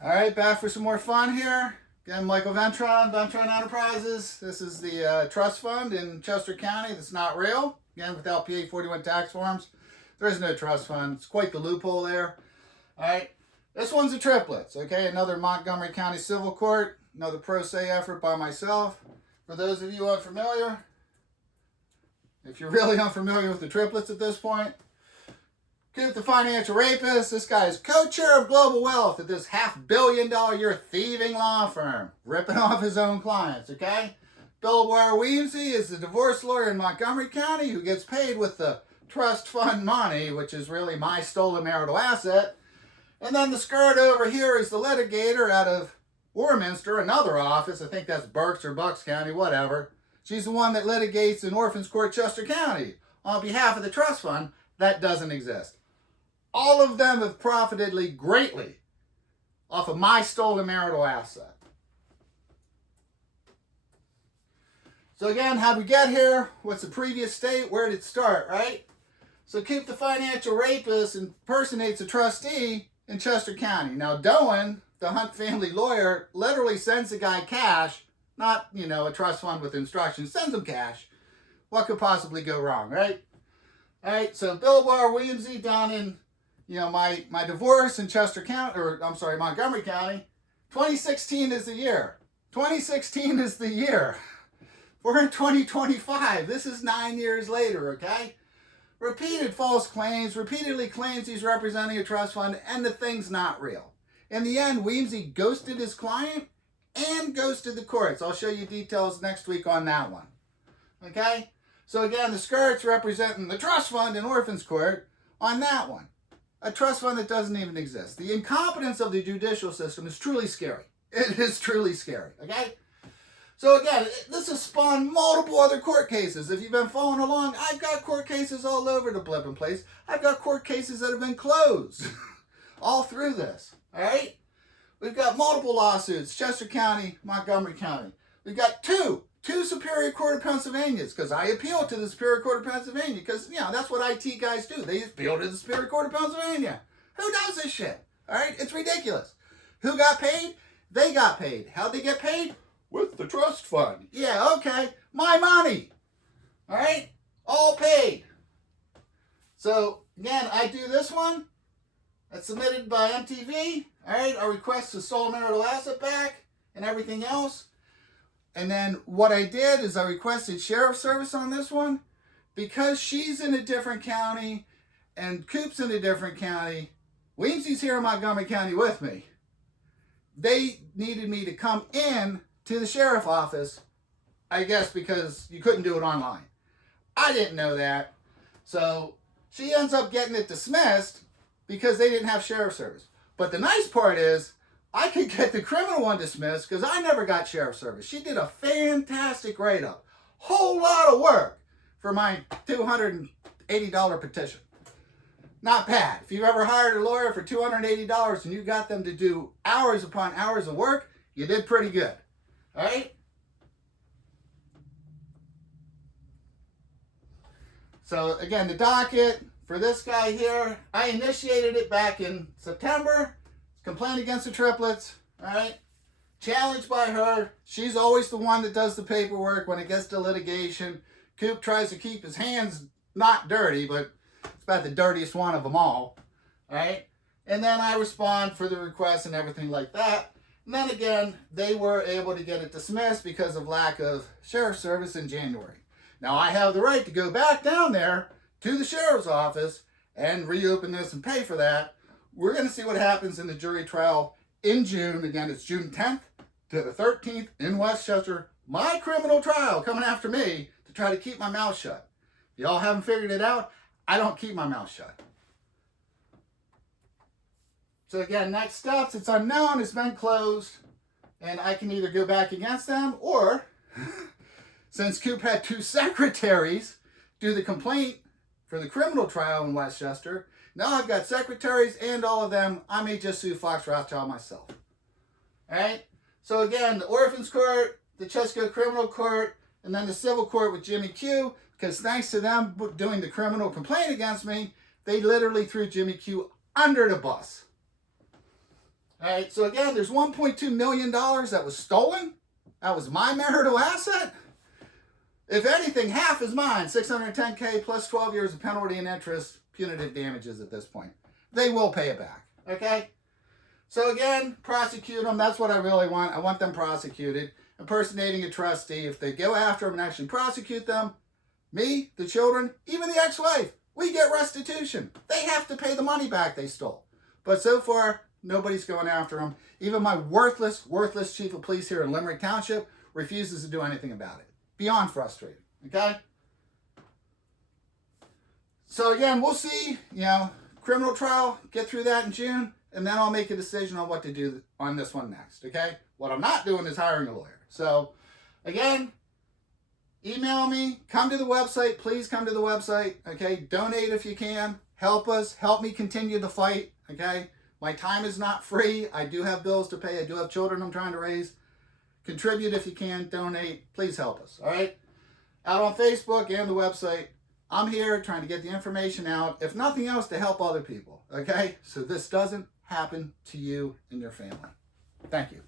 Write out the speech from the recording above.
All right, back for some more fun here. Again, Michael Ventron, Ventron Enterprises. This is the trust fund in Chester County that's not real. Again, without PA 41 tax forms, there is no trust fund. It's quite the loophole there. All right, this one's a triplets, okay? Another Montgomery County Civil Court, another pro se effort by myself. For those of you unfamiliar, if you're really unfamiliar with the triplets at this point, Coop the financial rapist. This guy is co-chair of Global Wealth at this $500 million a year thieving law firm, ripping off his own clients, okay? Billable Weemsie is the divorce lawyer in Montgomery County who gets paid with the trust fund money, which is really my stolen marital asset. And then the skirt over here is the litigator out of Warminster, another office. I think that's Berks or Bucks County, whatever. She's the one that litigates in Orphans Court, Chester County, on behalf of the trust fund that doesn't exist. All of them have profited greatly off of my stolen marital asset. So again, how'd we get here? What's the previous state? Where did it start, right? So Coop the financial rapist impersonates a trustee in Chester County. Now Doan, the Hunt family lawyer, literally sends the guy cash, not, a trust fund with instructions, sends him cash. What could possibly go wrong, right? All right, so Billable Weemsie down in my divorce in Chester County, Montgomery County, 2016 is the year. 2016 is the year. We're in 2025. This is 9 years later, okay? Repeated false claims, repeatedly claims he's representing a trust fund, and the thing's not real. In the end, Weemsie ghosted his client and ghosted the courts. I'll show you details next week on that one, okay? So again, the skirt's representing the trust fund in Orphans Court on that one. A trust fund that doesn't even exist. The incompetence of the judicial system is truly scary. It is truly scary, okay? So again, this has spawned multiple other court cases. If you've been following along, I've got court cases all over the flipping place. I've got court cases that have been closed all through this, all right? We've got multiple lawsuits, Chester County, Montgomery County. We've got two Superior Court of Pennsylvania's, because I appealed to the Superior Court of Pennsylvania, because, that's what IT guys do. They appeal to the Superior Court of Pennsylvania. Who does this shit? All right? It's ridiculous. Who got paid? They got paid. How'd they get paid? With the trust fund. Yeah, okay. My money. All right? All paid. So, again, I do this one. That's submitted by MTV. All right? Our request to stolen marital asset back and everything else. And then what I did is I requested sheriff's service on this one because she's in a different county and Coop's in a different county. Weemsie's here in Montgomery County with me. They needed me to come in to the sheriff's office, I guess because you couldn't do it online. I didn't know that. So she ends up getting it dismissed because they didn't have sheriff's service. But the nice part is, I could get the criminal one dismissed because I never got sheriff's service. She did a fantastic write-up. Whole lot of work for my $280 petition. Not bad. If you've ever hired a lawyer for $280 and you got them to do hours upon hours of work, you did pretty good. All right? So again, the docket for this guy here, I initiated it back in September. Complaint against the triplets, all right? Challenged by her. She's always the one that does the paperwork when it gets to litigation. Coop tries to keep his hands not dirty, but it's about the dirtiest one of them all right? And then I respond for the request and everything like that. And then again, they were able to get it dismissed because of lack of sheriff's service in January. Now I have the right to go back down there to the sheriff's office and reopen this and pay for that. We're going to see what happens in the jury trial in June. Again, it's June 10th to the 13th in Westchester. My criminal trial coming after me to try to keep my mouth shut. If y'all haven't figured it out, I don't keep my mouth shut. So again, next steps, it's unknown, it's been closed, and I can either go back against them or, since Coop had 2 secretaries do the complaint for the criminal trial in Westchester, now I've got secretaries and all of them. I may just sue FoxRothschild myself. All right? So again, the Orphans Court, the Chesco Criminal Court, and then the Civil Court with Jimmy Q, because thanks to them doing the criminal complaint against me, they literally threw Jimmy Q under the bus. All right, so again, there's $1.2 million that was stolen. That was my marital asset. If anything, half is mine, $610K plus 12 years of penalty and interest, punitive damages at this point. They will pay it back, okay? So again, prosecute them. That's what I really want. I want them prosecuted. Impersonating a trustee. If they go after them and actually prosecute them, me, the children, even the ex-wife, we get restitution. They have to pay the money back they stole. But so far, nobody's going after them. Even my worthless chief of police here in Limerick Township refuses to do anything about it. Beyond frustrating, okay? So again, we'll see, criminal trial, get through that in June, and then I'll make a decision on what to do on this one next, okay? What I'm not doing is hiring a lawyer. So again, email me, come to the website, please come to the website, okay? Donate if you can, help us, help me continue the fight, okay? My time is not free. I do have bills to pay. I do have children I'm trying to raise. Contribute if you can, donate, please help us, all right? Out on Facebook and the website, I'm here trying to get the information out, if nothing else, to help other people, okay? So this doesn't happen to you and your family. Thank you.